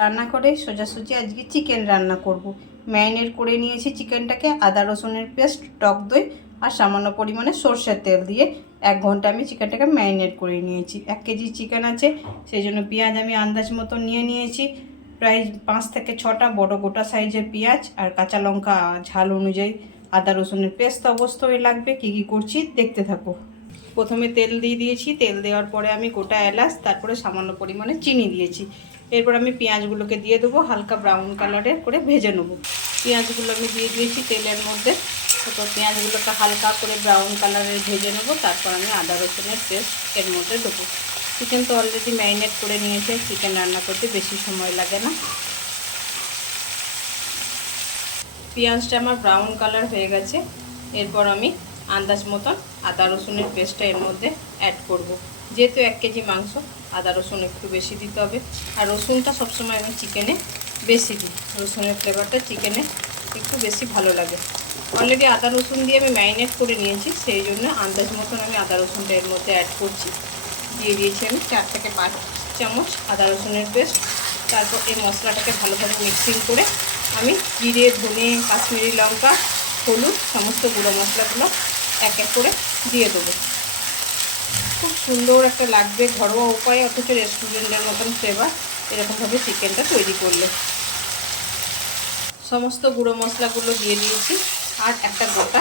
রান্না করে সোজাসুজি আজকে চিকেন রান্না করব। ম্যারিনেট করে নিয়েছি চিকেনটাকে আদা, রসুনের পেস্ট টক দই আর সামান্য পরিমাণে সর্ষের তেল দিয়ে এক ঘণ্টা আমি চিকেনটাকে ম্যারিনেট করে নিয়েছি। এক কেজি চিকেন আছে, সেই জন্য পেঁয়াজ আমি আন্দাজ মতো নিয়ে নিয়েছি। প্রায় পাঁচ থেকে ছটা বড় গোটা সাইজের পেঁয়াজ আর কাঁচা লঙ্কা ঝাল অনুযায়ী আদা, রসুনের পেস্ট অবশ্যই লাগবে। কী কী করছি দেখতে থাকো। প্রথমে তেল দিয়ে দিয়েছি। তেল দেওয়ার পরে আমি গোটা এলাচ, তারপরে সামান্য পরিমাণে চিনি দিয়েছি। এরপর আমি পেঁয়াজগুলোকে দিয়ে দেবো, হালকা ব্রাউন কালারের করে ভেজে নেব। পেঁয়াজগুলো আমি দিয়ে দিয়েছি তেলের মধ্যে। তারপর পেঁয়াজগুলোকে হালকা করে ব্রাউন কালারের ভেজে নেব, তারপর আমি আদা রসুনের পেস্ট এর মধ্যে দেবো। চিকেন তো অলরেডি ম্যারিনেট করে নিয়েছে চিকেন রান্না করতে বেশি সময় লাগে না। পেঁয়াজটা আমার ব্রাউন কালার হয়ে গেছে। এরপর আমি আন্দাজ মতন আদা রসুনের পেস্টটা এর মধ্যে অ্যাড করব। যেহেতু এক কেজি মাংস, আদা রসুন একটু বেশি দিতে হবে। আর রসুনটা সবসময় আমি চিকেনে বেশি দিই। রসুনের ফ্লেভারটা চিকেনে একটু বেশি ভালো লাগে। অলরেডি আদা রসুন দিয়ে আমি ম্যারিনেট করে নিয়েছি, সেই জন্য আন্দাজ মতন আমি আদা রসুনটা এর মধ্যে অ্যাড করছি। দিয়ে দিয়েছি আমি চার থেকে পাঁচ চামচ আদা রসুনের পেস্ট তারপর এই মশলাটাকে ভালোভাবে মিক্সিং করে আমি জিরে, ধনে, কাশ্মীরি লঙ্কা, হলুদ, সমস্ত গুঁড়ো মশলাগুলো এক এক করে দিয়ে দেবো। খুব সুন্দর একটা লাগবে ঘরোয়া উপায়ে, অথচ রেস্টুরেন্টের মতন ফ্লেভার এরকমভাবে চিকেনটা তৈরি করলে। সমস্ত গুঁড়ো মশলাগুলো দিয়ে দিয়েছি, আর একটা গোটা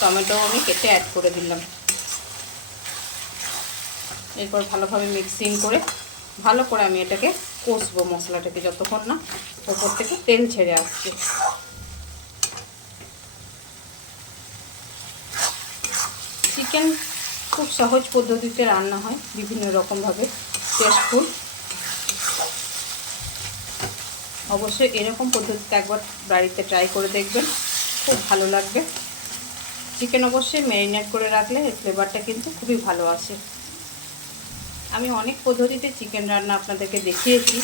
টমেটো আমি কেটে অ্যাড করে দিলাম। এরপর ভালোভাবে মিক্সিং করে, ভালো করে আমি এটাকে কষবো মশলাটাকে যতক্ষণ না ওপর থেকে তেল ছেড়ে আসছে। চিকেন খুব সহজ পদ্ধতিতে রান্না হয় বিভিন্ন রকমভাবে টেস্টফুল অবশ্যই এরকম পদ্ধতিতে একবার বাড়িতে ট্রাই করে দেখবেন, খুব ভালো লাগবে। চিকেন অবশ্যই ম্যারিনেট করে রাখলে এর ফ্লেভারটা কিন্তু খুবই ভালো আসে। আমি অনেক পদ্ধতিতে চিকেন রান্না আপনাদেরকে দেখিয়েছি।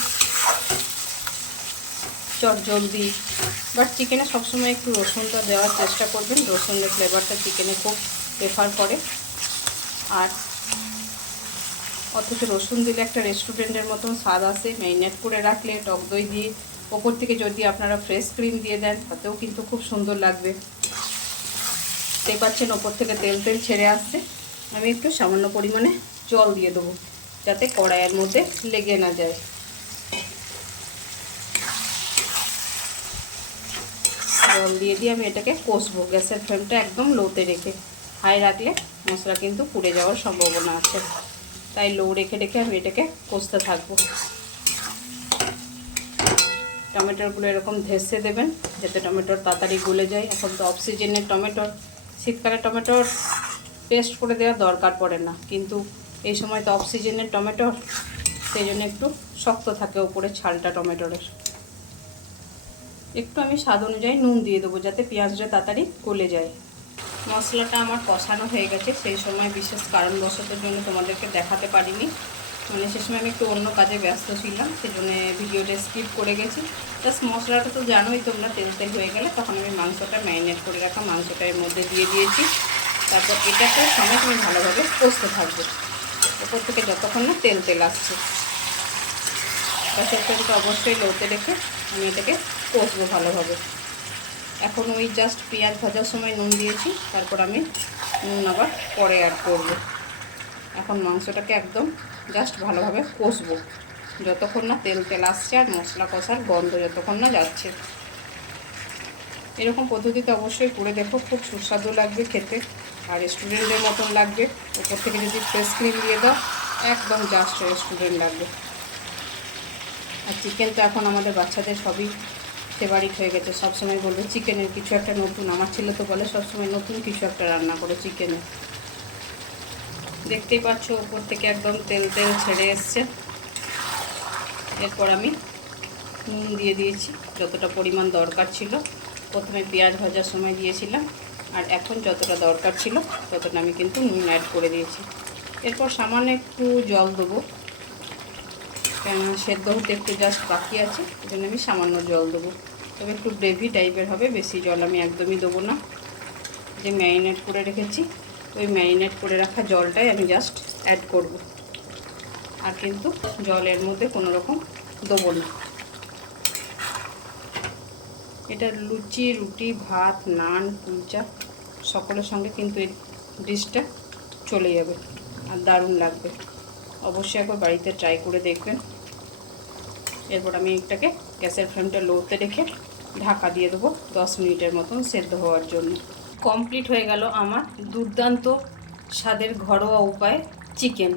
চট জলদি। বাট চিকেনে সবসময় একটু রসুনটা দেওয়ার চেষ্টা করবেন। রসুনের ফ্লেভারটা চিকেনে খুব প্রেফার করে। আর অথচ রসুন দিলে একটা রেস্টুরেন্টের মতন স্বাদ আসে ম্যারিনেট করে রাখলে, টক দই দিয়ে, ওপর থেকে যদি আপনারা ফ্রেশ ক্রিম দিয়ে দেন, তাতেও কিন্তু খুব সুন্দর লাগবে। দেখতে পাচ্ছেন ওপর থেকে তেল তেল ছেড়ে আসছে। আমি একটু সামান্য পরিমাণে জল দিয়ে দেবো, যাতে কড়াইয়ের মধ্যে লেগে না যায়। জল দিয়ে দিয়ে আমি এটাকে কষবো, গ্যাসের ফ্লেমটা একদম লোতে রেখে। হাই রাখলে মশলা কিন্তু পুড়ে যাওয়ার সম্ভাবনা আছে। তাই লো রেখে রেখে আমি এটাকে কষতে থাকব। টমেটোরগুলো এরকম ধেসে দেবেন, যাতে টমেটোর তাড়াতাড়ি গলে যায়। এখন তো অফ সিজনের টমেটোর, শীতকালে টমেটোর পেস্ট করে দেওয়ার দরকার পড়ে না। কিন্তু এই সময় তো অফ সিজনের টমেটোর সেই জন্য একটু শক্ত থাকে ওপরে ছালটা টমেটোরের একটু আমি স্বাদ অনুযায়ী নুন দিয়ে দেবো, যাতে পেঁয়াজটা তাড়াতাড়ি গলে যায়। মশলাটা আমার কষানো হয়ে গেছে, সেই সময় বিশেষ কারণবশতের জন্য তোমাদেরকে দেখাতে পারিনি। মানে সে সময় আমি একটু অন্য কাজে ব্যস্ত ছিলাম, সেজন্য ভিডিওটা স্কিপ করে গেছি। জাস্ট মশলাটা তো জানোই তোমরা তেল তেল হয়ে গেলে তখন আমি মাংসটা ম্যারিনেট করে রাখা মাংসটা এর মধ্যে দিয়ে দিয়েছি। তারপর এটাকে সময় তুমি ভালোভাবে কষতে থাকব। ওপর থেকে যতক্ষণ না তেল তেল আসছে। গ্যাসের তেলটা অবশ্যই লোতে রেখে আমি এটাকে কষবো ভালোভাবে। এখন ওই জাস্ট পেঁয়াজ ভাজার সময় নুন দিয়েছি, তারপর আমি নুন আবার পরে অ্যাড করব। এখন মাংসটাকে একদম জাস্ট ভালোভাবে কষবো। যতক্ষণ না তেল তেল আসছে আর মশলা কষার গন্ধ যতক্ষণ না যাচ্ছে। এরকম পদ্ধতিতে অবশ্যই করে দেখো, খুব সুস্বাদু লাগবে খেতে আর রেস্টুরেন্টের মতন লাগবে। ওপর থেকে যদি ফ্রেশ ক্রিম দিয়ে দাও, একদম জাস্ট রেস্টুরেন্ট লাগবে। আর চিকেন তো এখন আমাদের বাচ্চাদের সবই ফেভারিট হয়ে গেছে। সবসময় বলবে চিকেনের কিছু একটা নতুন। আমার ছেলে তো বলে সবসময় নতুন কিছু একটা রান্না করে চিকেনে দেখতেই পাচ্ছ, উপর থেকে একদম তেল তেল ছেড়ে এসছে। এরপর আমি নুন দিয়ে দিয়েছি, যতটা পরিমাণ দরকার ছিল। প্রথমে পেঁয়াজ ভাজার সময় দিয়েছিলাম, আর এখন যতটা দরকার ছিল, ততটা আমি কিন্তু নুন অ্যাড করে দিয়েছি। এরপর সামান্য একটু জল দেবো। সেদ্ধ হতে একটু জাস্ট বাকি আছে এই জন্য আমি সামান্য জল দেবো। তবে একটু গ্রেভি টাইপের হবে, বেশি জল আমি একদমই দেবো না। যে ম্যারিনেট করে রেখেছি, ওই ম্যারিনেট করে রাখা জলটাই আমি জাস্ট অ্যাড করব। আর কিন্তু জলের মধ্যে কোনো রকম দেবো না। এটা লুচি, রুটি, ভাত, নান, কুলচা, সকলের সঙ্গে কিন্তু এই ডিশটা চলে যাবে আর দারুণ লাগবে। অবশ্যই একবার বাড়িতে ট্রাই করে দেখবেন। এরপর আমি এটাকে গ্যাসের ফ্লেমটা লোতে রেখে ঢাকা দিয়ে দেবো দশ মিনিটের মতন সেদ্ধ হওয়ার জন্য। কমপ্লিট হয়ে গেল আমার দুর্দান্ত স্বাদের ঘরোয়া উপায়ে চিকেন।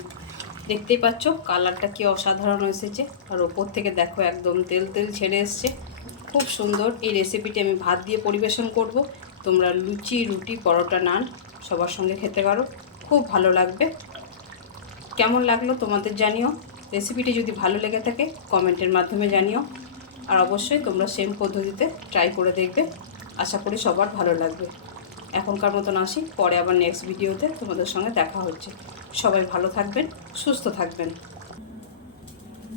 দেখতেই পাচ্ছ, কালারটা কি অসাধারণ এসেছে। আর ওপর থেকে দেখো একদম তেল তেল ছেড়ে এসছে। খুব সুন্দর এই রেসিপিটি আমি ভাত দিয়ে পরিবেশন করব। তোমরা লুচি, রুটি, পরোটা নান সবার সঙ্গে খেতে পারো। খুব ভালো লাগবে। কেমন লাগল তোমাদের জানিও। রেসিপিটি যদি ভালো লেগে থাকে, কমেন্টের মাধ্যমে জানিও। আর অবশ্যই তোমরা সেম পদ্ধতিতে ট্রাই করে দেখবে। আশা করি সবার ভালো লাগবে। এখনকার মতন আসি, পরে আবার নেক্সট ভিডিওতে তোমাদের সঙ্গে দেখা হচ্ছে। সবাই ভালো থাকবেন, সুস্থ থাকবেন।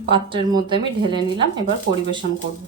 পাত্রের মধ্যে আমি ঢেলে নিলাম, এবার পরিবেশন করব।